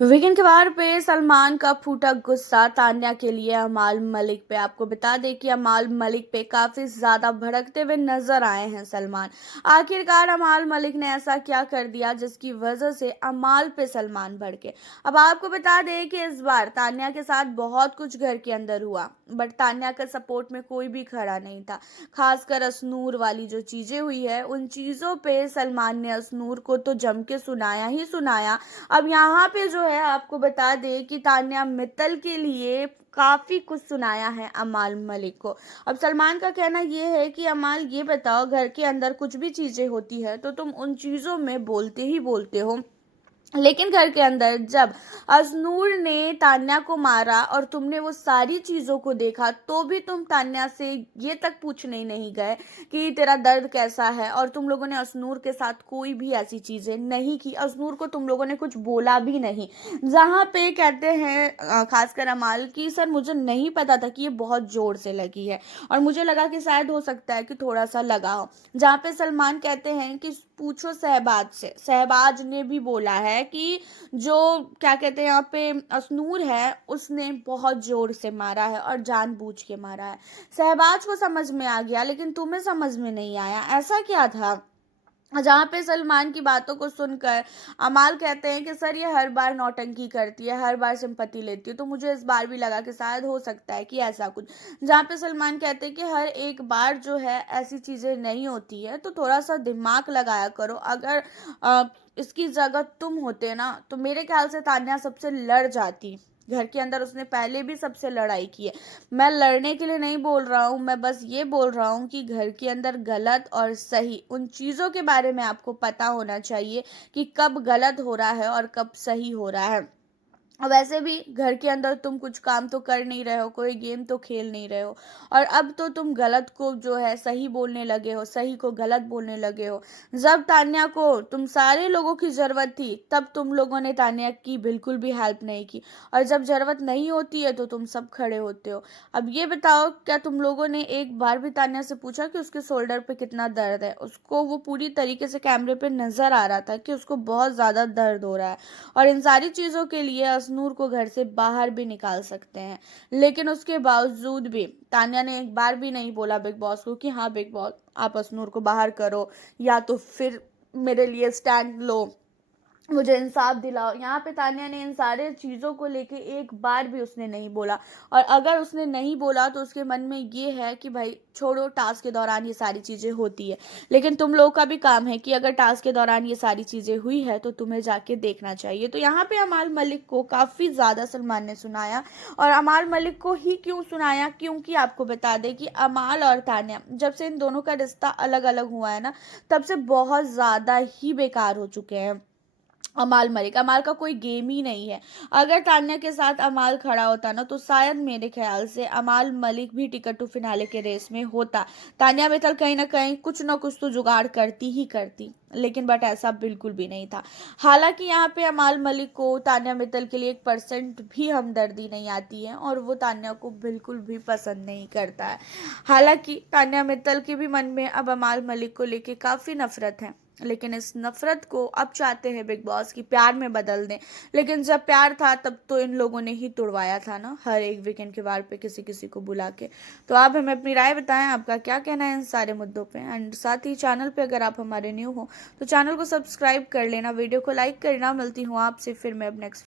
Weekend के वार पे सलमान का फूटा गुस्सा तान्या के लिए अमाल मलिक पे। आपको बता दें कि अमाल मलिक पे काफी ज्यादा भड़कते हुए नजर आए हैं सलमान। आखिरकार अमाल मलिक ने ऐसा क्या कर दिया जिसकी वजह से अमाल पे सलमान भड़के। अब आपको बता दें कि इस बार तान्या के साथ बहुत कुछ घर के अंदर हुआ, बट तान्या का सपोर्ट में कोई भी खड़ा नहीं था। खासकर असनूर वाली जो चीजें हुई है, उन चीजों पे सलमान ने असनूर को तो जम के सुनाया ही सुनाया। अब यहाँ पे जो है आपको बता दें कि तान्या मित्तल के लिए काफी कुछ सुनाया है अमाल मलिक को। अब सलमान का कहना यह है कि अमाल, ये बताओ, घर के अंदर कुछ भी चीजें होती है तो तुम उन चीजों में बोलते ही बोलते हो, लेकिन घर के अंदर जब अजनूर ने तान्या को मारा और तुमने वो सारी चीजों को देखा तो भी तुम तान्या से ये तक पूछने नहीं गए कि तेरा दर्द कैसा है। और तुम लोगों ने अजनूर के साथ कोई भी ऐसी चीजें नहीं की, अजनूर को तुम लोगों ने कुछ बोला भी नहीं। जहाँ पे कहते हैं खासकर अमाल की, सर मुझे नहीं पता था कि ये बहुत जोर से लगी है और मुझे लगा कि शायद हो सकता है कि थोड़ा सा लगा हो। जहाँ पे सलमान कहते हैं कि पूछो सहबाज से, सहबाज ने भी बोला है कि जो क्या कहते हैं यहाँ पे असनूर है उसने बहुत जोर से मारा है और जानबूझ के मारा है। सहबाज को समझ में आ गया लेकिन तुम्हें समझ में नहीं आया, ऐसा क्या था। जहाँ पे सलमान की बातों को सुनकर अमाल कहते हैं कि सर ये हर बार नौटंकी करती है, हर बार सिंपत्ति लेती है, तो मुझे इस बार भी लगा कि शायद हो सकता है कि ऐसा कुछ। जहाँ पे सलमान कहते हैं कि हर एक बार जो है ऐसी चीजें नहीं होती है, तो थोड़ा सा दिमाग लगाया करो। अगर इसकी जगह तुम होते ना तो मेरे ख्याल से तान्या सबसे लड़ जाती। घर के अंदर उसने पहले भी सबसे लड़ाई की है। मैं लड़ने के लिए नहीं बोल रहा हूँ, मैं बस ये बोल रहा हूँ कि घर के अंदर गलत और सही उन चीज़ों के बारे में आपको पता होना चाहिए कि कब गलत हो रहा है और कब सही हो रहा है। वैसे भी घर के अंदर तुम कुछ काम तो कर नहीं रहे हो, कोई गेम तो खेल नहीं रहे हो, और अब तो तुम गलत को जो है सही बोलने लगे हो, सही को गलत बोलने लगे हो। जब तान्या को तुम सारे लोगों की जरूरत थी तब तुम लोगों ने तान्या की बिल्कुल भी हेल्प नहीं की, और जब जरूरत नहीं होती है तो तुम सब खड़े होते हो। अब ये बताओ, क्या तुम लोगों ने एक बार भी तान्या से पूछा कि उसके शोल्डर पे कितना दर्द है। उसको वो पूरी तरीके से कैमरे पे नजर आ रहा था कि उसको बहुत ज्यादा दर्द हो रहा है, और इन सारी चीज़ों के लिए असनूर को घर से बाहर भी निकाल सकते हैं। लेकिन उसके बावजूद भी तान्या ने एक बार भी नहीं बोला बिग बॉस को कि हाँ बिग बॉस आप असनूर को बाहर करो, या तो फिर मेरे लिए स्टैंड लो, मुझे इंसाफ दिलाओ। यहाँ पे तान्या ने इन सारे चीज़ों को लेके एक बार भी उसने नहीं बोला। और अगर उसने नहीं बोला तो उसके मन में ये है कि भाई छोड़ो, टास्क के दौरान ये सारी चीज़ें होती है। लेकिन तुम लोगों का भी काम है कि अगर टास्क के दौरान ये सारी चीज़ें हुई है तो तुम्हें जाके देखना चाहिए। तो यहाँ पे अमाल मलिक को काफ़ी ज़्यादा सलमान ने सुनाया। और अमाल मलिक को ही क्यों सुनाया, क्योंकि आपको बता दें कि अमाल और तान्या जब से इन दोनों का रिश्ता अलग अलग हुआ है ना, तब से बहुत ज़्यादा ही बेकार हो चुके हैं। अमाल मलिक, अमाल का कोई गेम ही नहीं है। अगर तान्या के साथ अमाल खड़ा होता ना तो शायद मेरे ख्याल से अमाल मलिक भी टिकट टू फिनाले के रेस में होता। तान्या मित्तल कहीं ना कुछ तो जुगाड़ करती ही करती, लेकिन बट ऐसा बिल्कुल भी नहीं था। हालांकि यहाँ पे अमाल मलिक को तान्या मित्तल के लिए 1% भी हमदर्दी नहीं आती है और वो तान्या को बिल्कुल भी पसंद नहीं करता है। हालांकि तान्या मित्तल के भी मन में अब अमाल मलिक को लेके काफ़ी नफरत है, लेकिन इस नफरत को अब चाहते हैं बिग बॉस की प्यार में बदल दें। लेकिन जब प्यार था तब तो इन लोगों ने ही तोड़वाया था ना, हर एक वीकेंड के बार पे किसी किसी को बुला के। तो आप हमें अपनी राय बताएं, आपका क्या कहना है इन सारे मुद्दों पे। एंड साथ ही चैनल पे अगर आप हमारे न्यू हो तो चैनल को सब्सक्राइब कर लेना, वीडियो को लाइक करना। मिलती हूँ आपसे फिर मैं अब नेक्स्ट